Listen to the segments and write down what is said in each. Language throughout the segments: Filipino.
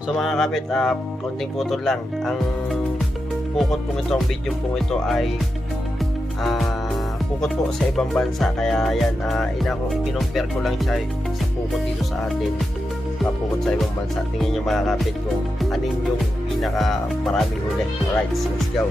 So mga kapit, konting putol lang. Ang pukot pong ito, ang video pong ito ay pukot po sa ibang bansa. Kaya yan, i-compare ko lang siya sa pukot dito sa atin, pukot sa ibang bansa. Tingnan nyo mga kapit kung anin yung pinaka maraming huli. Alright, let's go.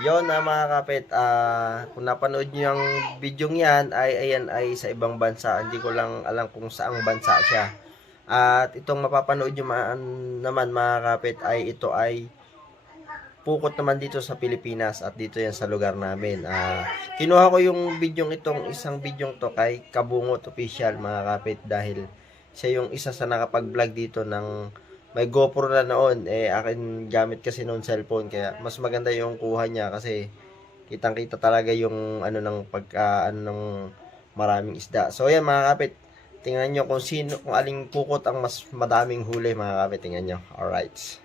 Yon na mga kapit, kung napanood nyo yung video yan, ayan ay sa ibang bansa. Hindi ko lang alam kung saang bansa siya. At itong mapapanood nyo naman mga kapit ay ito ay pukot naman dito sa Pilipinas at dito yan sa lugar namin. Kinuha ko yung isang video to kay Kabungot Official mga kapit, dahil siya yung isa sa nakapag-vlog dito ng may GoPro na noon. Akin gamit kasi noon cellphone, kaya mas maganda yung kuha niya kasi kitang-kita talaga yung ng ng maraming isda. So yan mga kapit, tingnan nyo kung aling pukot ang mas madaming huli mga kapit, tingnan nyo. Alright.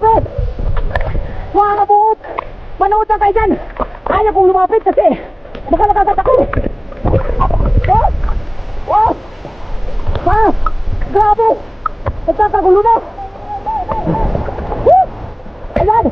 lumapit! Mga kabuot! Manood lang kayo dyan! Ayaw kong lumapit kasi baka nakagat ako! Oh! Wow! Ha! Grabe! Nagkakagulo na! Woo! Ayan!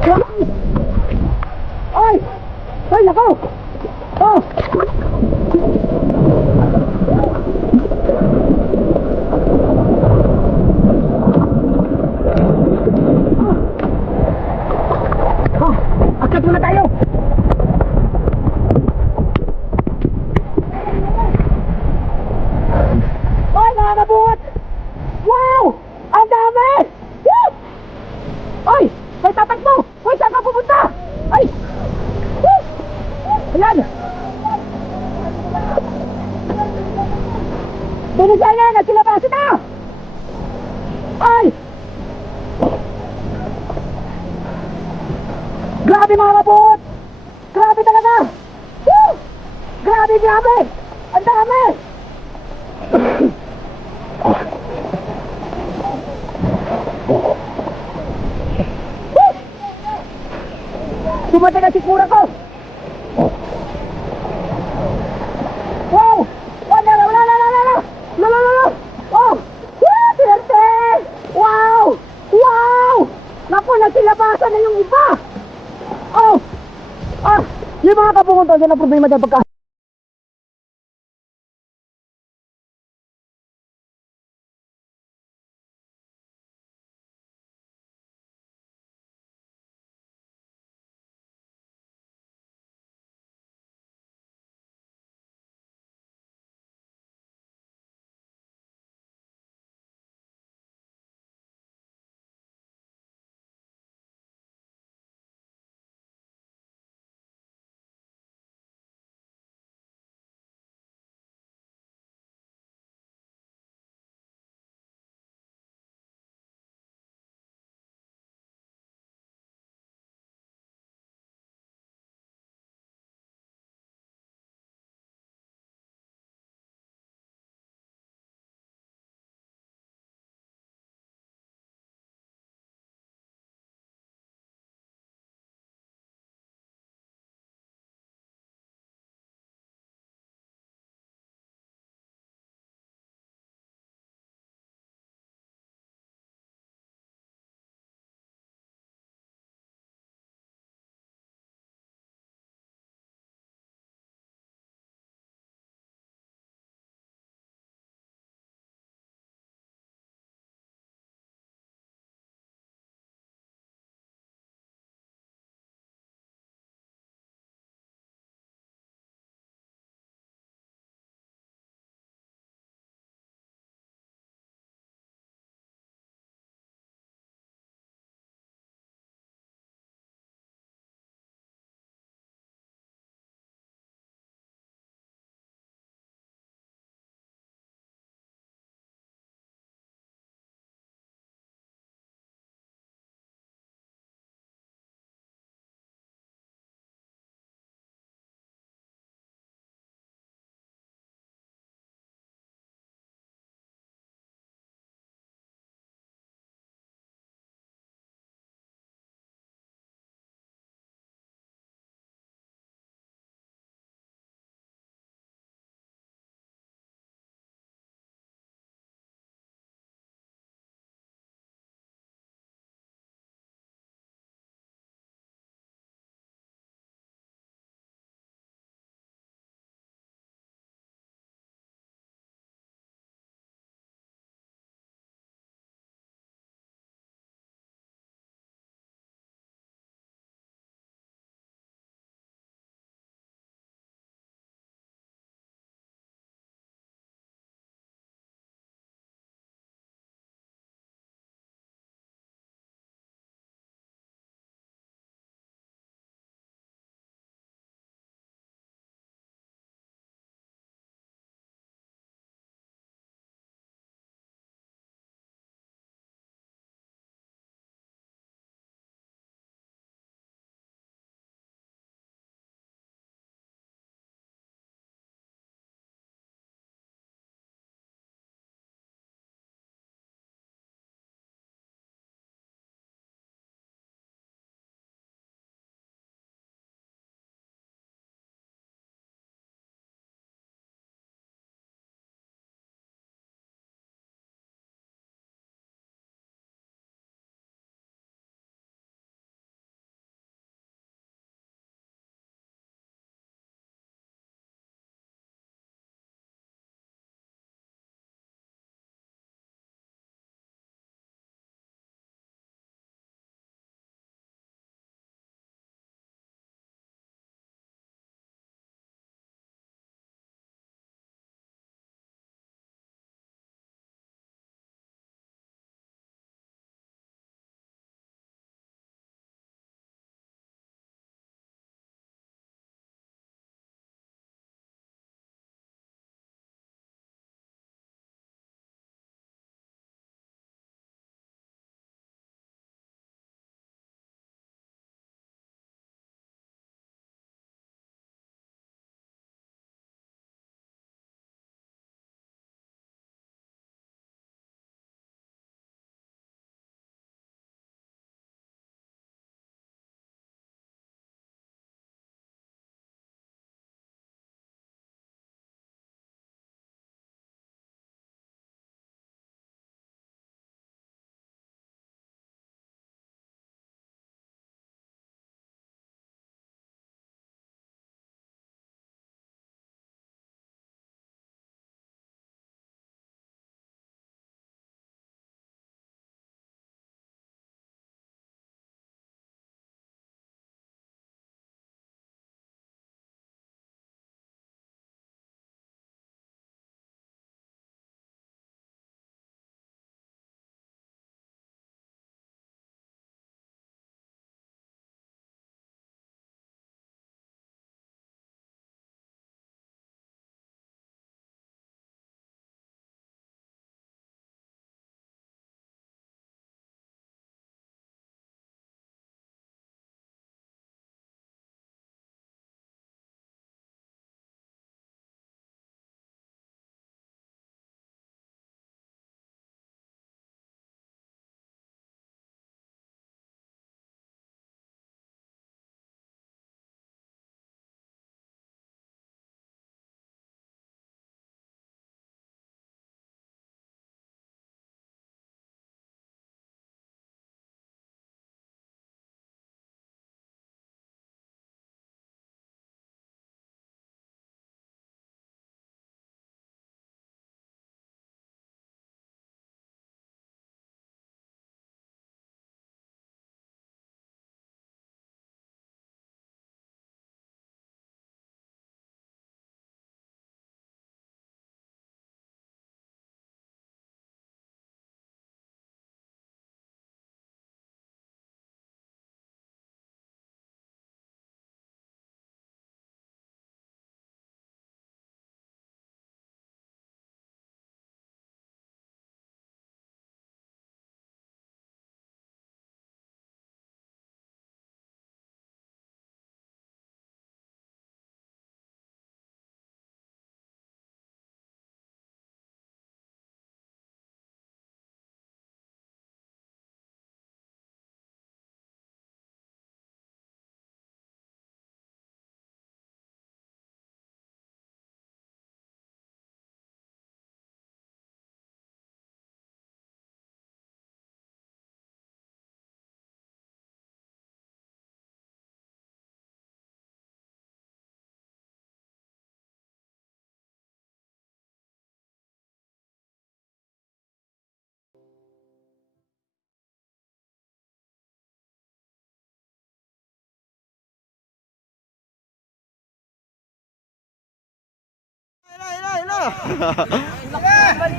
Ay! Ay! Ay, nako! Oh! Oh! Akyat muna tayo! Ay, mga kabuhat! Wow! Ang dami! Woo! Ay! May tatakbo! Uy, saan ka pupunta? Ay! Woo! Ayan! Bilisan na! Nagsilabasan na! Ay! Grabe mga kabuhat! Grabe talaga! Woo! Grabe, grabe! Ang dami! Sumatay na sikmura ko! Wow! Wala! Oh! Woo! Pinante! Wow! Wow! Naku, nagsilabasan na yung iba! Oh! Ah! Yung mga kapungon to, yan ang problema dyan pagka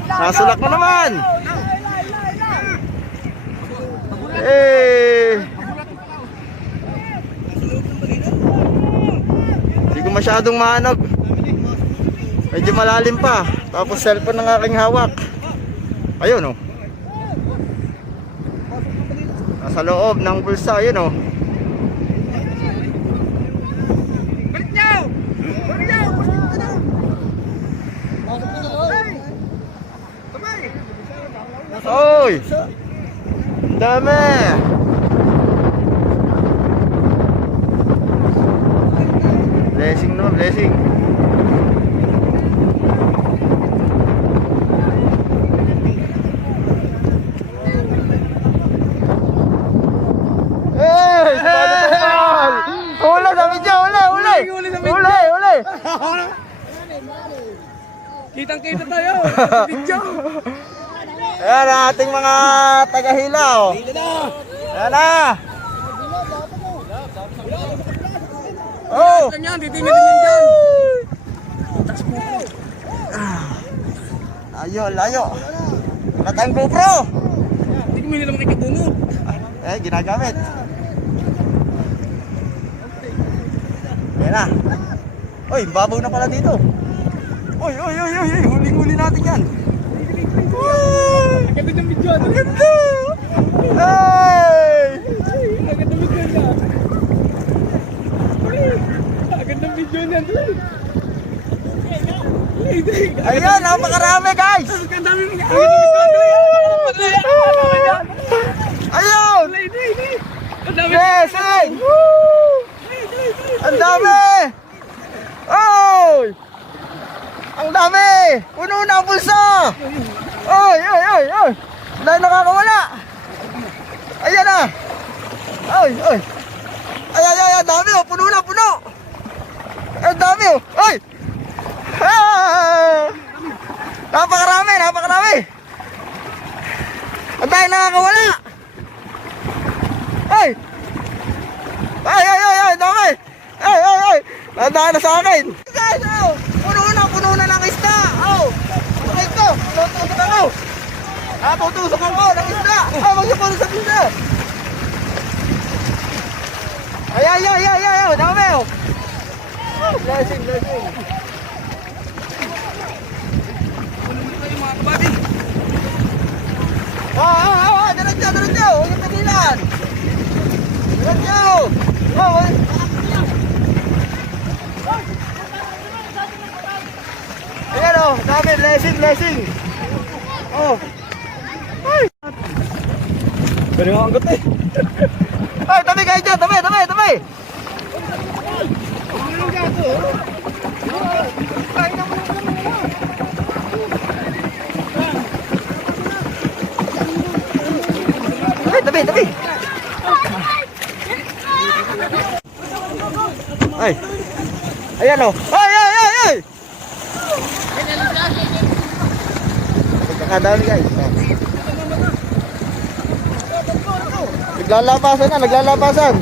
Nasulak na naman. Eh. Hindi ko masyadong mahanap. Medyo malalim pa. Tapos cellphone ng aking hawak. Ayun oh. Nasa loob ng bulsa, ayun oh. Oy! Dami! Blessing naman, blessing. Hey! Uli sa video! Uli! Uli! Kitang-kita tayo. Video. Ayan ang ating mga taga-hilaw. Ayan na! Oh! Yan, titingin din dyan. Layo, layo. Wala tayong GoPro. Hindi ko nila makikibungot. Eh, ginagamit. Ayan na. Uy, babaw na pala dito. Uy, huling-huli natin yan. Ang ganda ng video. Ang Ganda! Hey! ganda ng video niya. Ang ganda ng video niya. Ayan, napakarami guys! Ang ganda ng video niya. Ayun! Ang dami. Blessing! Ang dami! Oy! Ang dami! Puno na ang bulsa! Oy! Dahil nakakawala! Ayan na! Oy! Ay! Dami oh! Puno na! Puno! Ang dami oh! Oy! Ah! Napakarami! Ang dahil nakakawala! Ay! Dami! Ay! Nadaan na sa akin! Guys, oh! Puno na ng isda! Oh! Okay ito! Tutusok ako! Tutusok ako ng isda! Magsapuno sa isda! Ay! Dami oh! Blessing! Diretso! Huwag yung pinilan! Diretso! Ayan o, dami, blessing! Oh! Ay! Pero yung anggot eh! Ay, tabi kayo dyan! Tabi! Tabi! Ay! Ayan o! Ay! Pagkakadami guys. Naglalabasan.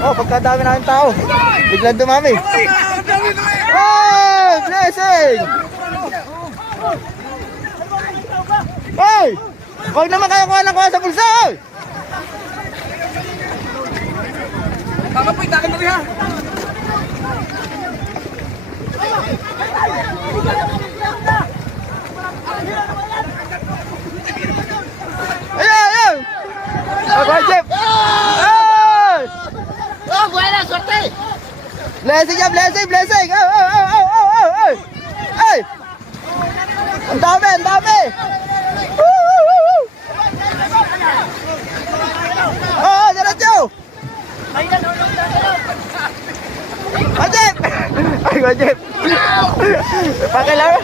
Oh, pagkadami namin tao. Biglang dumami. Oh, blessing! Hey! Huwag naman kayo kuha sa bulsa. Oy! Takapoy, takan mo rin ha. Ayan! Kuya Jeff! Ay! Oh, buena suerte. Blessing! Oh! Ay! Ang dami! Woo! Oh, diretso! Kuya Jeff! Pakilala!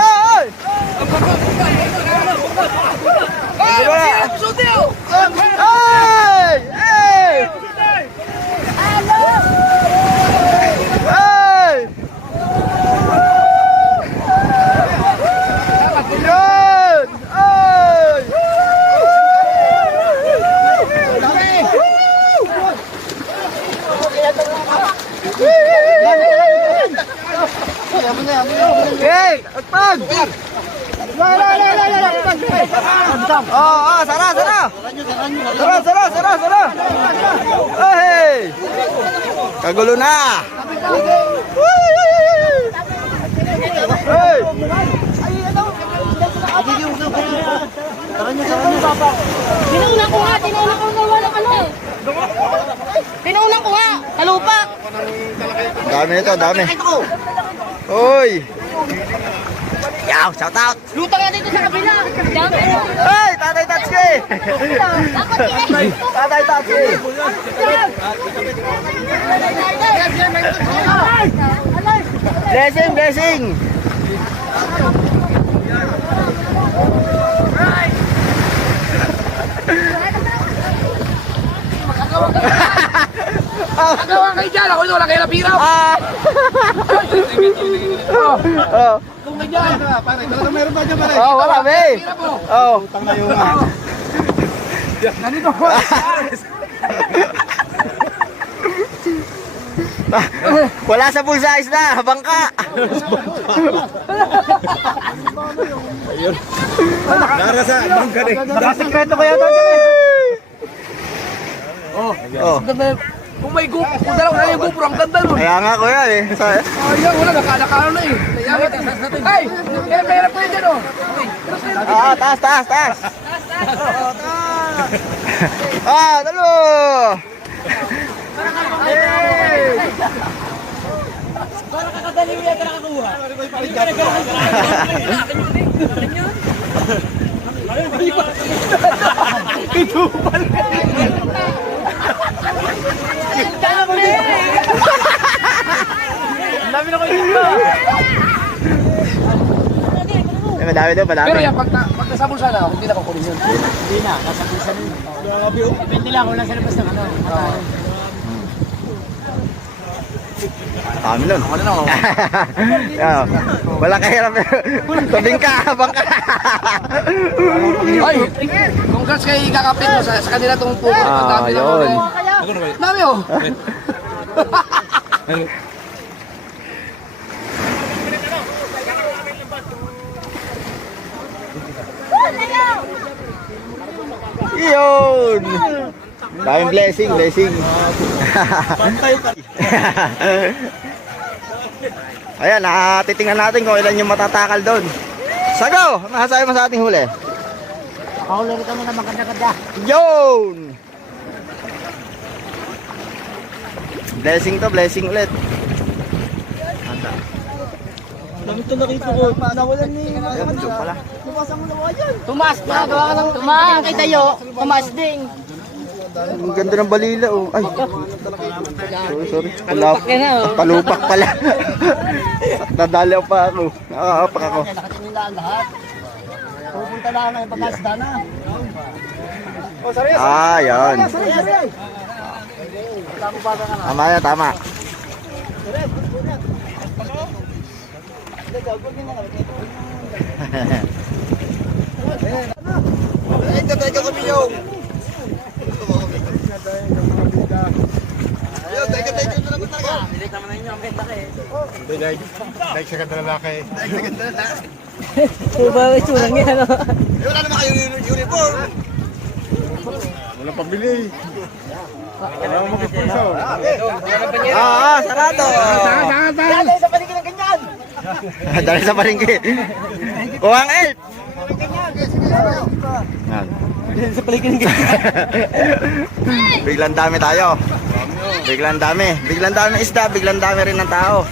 Ay! Okay, agpag! Sara! Hey! Kagulo na! Hey! Tinaunan ko nga walang ano. Tinaunan ko nga, talupak. Dami nito, dami. Hoy! Yaw, shout out! Luta nga dito sa kabila. Hey, Tatay Tatsuki! Tatay Tatsuki! Blessing! Magawa kayo dyan, ako ito, wala kayo napiraw. Kung ganyan. Pare, meron ba dyan, pare? Wala, be! Utang na yung ganito ko. Wala sa bulsa isda, bangka! Narasa, bangka rin. Sikreto ko yata dyan eh. Kung may GoPro, kung dalawa na yung GoPro, ang ganda nun. Kaya nga ko yan eh. Ayun, wala, nakano na eh. Ay, kaya mahirap ko yun dyan, oh. Taas! Talo! Madami doon, madami. Pero yan, pag nasabol sana, hindi na kukunin yun. Dami nun. Ano na, wala kahirap. Tabing ka, bangka. Ay, congrats kay kakapit mo sa kanila itong puko. Dami na yun. Dami, oh. Yun! Daming blessing. Ayan, titingnan natin kung ilan yung matatakal doon. Sago! Masasabi mo sa ating huli? Pakahuli rin kami na maganda-ganda. Yun! Blessing ulit. Ito nakita ko. Nawalan ni... Ayun, doon pala. Tumas na, gawa ka ng tumas. Kay tayo, tumas din. Ang ganda ng balila, oh. Ay. Sorry. Palupak pala. Nadali pa ako. Nakakapak ako. Nakatinila ang lahat. Pupunta na ang pagkasda na. Yun. Tama. Teka kami yung. Teka na naman talaga. Bilit naman na inyo, ang ganda kayo. Dahil sa ganda lalaki. Diba, itsurang yan, ano? Wala naman kayo uniform. Walang pambili. Wala mo mag-sponsor. Sarado. Dali sa paligid ng ganyan! Dali sa palengke. Kuhang elf. Dali sa paligid ng ganyan. Biglang dami tayo. Biglang dami ng isda, biglang dami rin ng tao.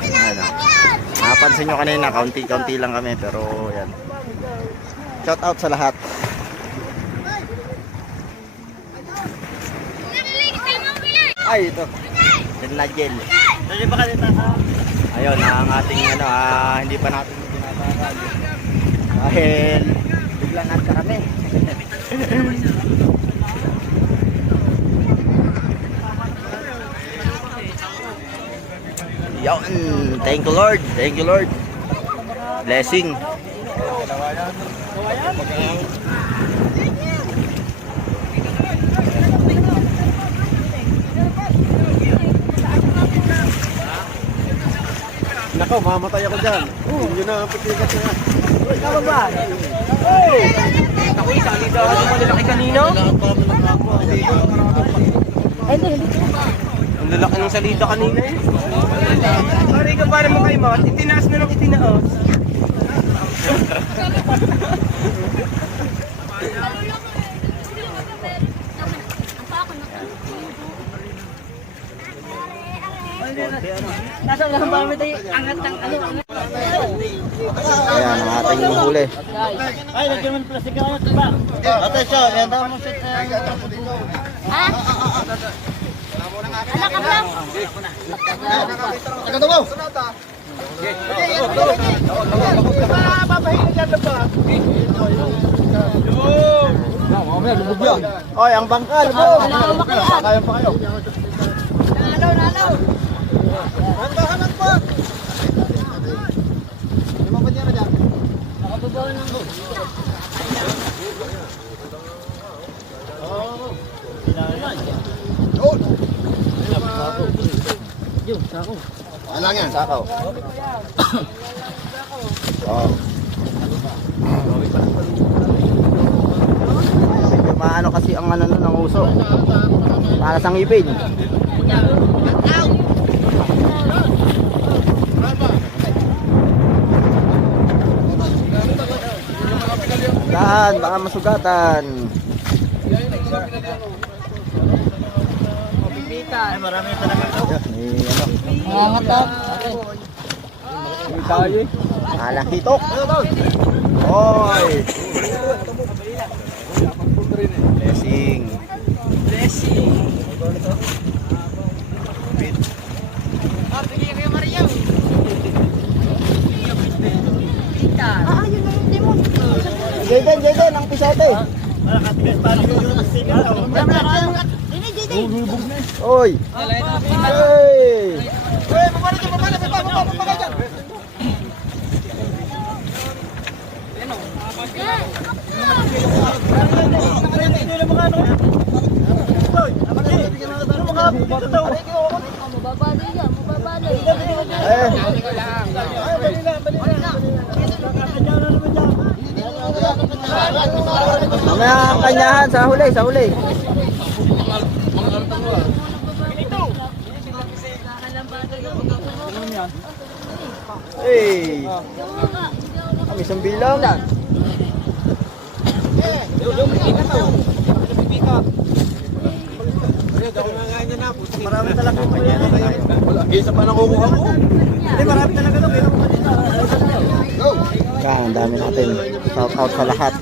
Ano? Napansin nyo kanina, kaunti-kaunti lang kami, pero yan. Shout out sa lahat. Ay, ito. Gel. Ayun, ang ating hindi pa natin tinatakal. Dahil biglang nasa kami. Yun. Thank you Lord. Blessing. Nako, mamatay ako dyan. Yun na ang pikikat niya. Tama ba? Ako isa, dito ako malaki kanino? Hindi. Ang lalaki ng salita kanina eh. Pare ka para mo kayo mga, itinaas na lang itinaas. Nasa lang ba may angat ng ano? Ayan, ang ating huli. Ay, lagyan mo ng plastic ako. Diba? Atensyon, yan daw mo sit. Ha? Ala ka lang. Nagkatawaw! Oy, ang bangkal mo! Kaya pa kayo. Nalo. Handahanan pa! Lima pa niya na dyan. Nakababaw ng Ano lang yan? Sakaw. Oh. Medyo maano kasi ang ano nun, ang uso. Para sa ngipin. Dahan, baka masugatan. Ay, marami talaga ito. Tayo eh. Alang hitok. Oy. Blessing. Jaden, ang pisote. Oy. Hey. Eh. Mamaya ang kanyahan sa huli. Hey. Kami isang bilang. Marami talaga ito. Wala, isa pa nakukuha ko. Hindi, marami talaga ito. Ang dami natin. Shout out sa lahat.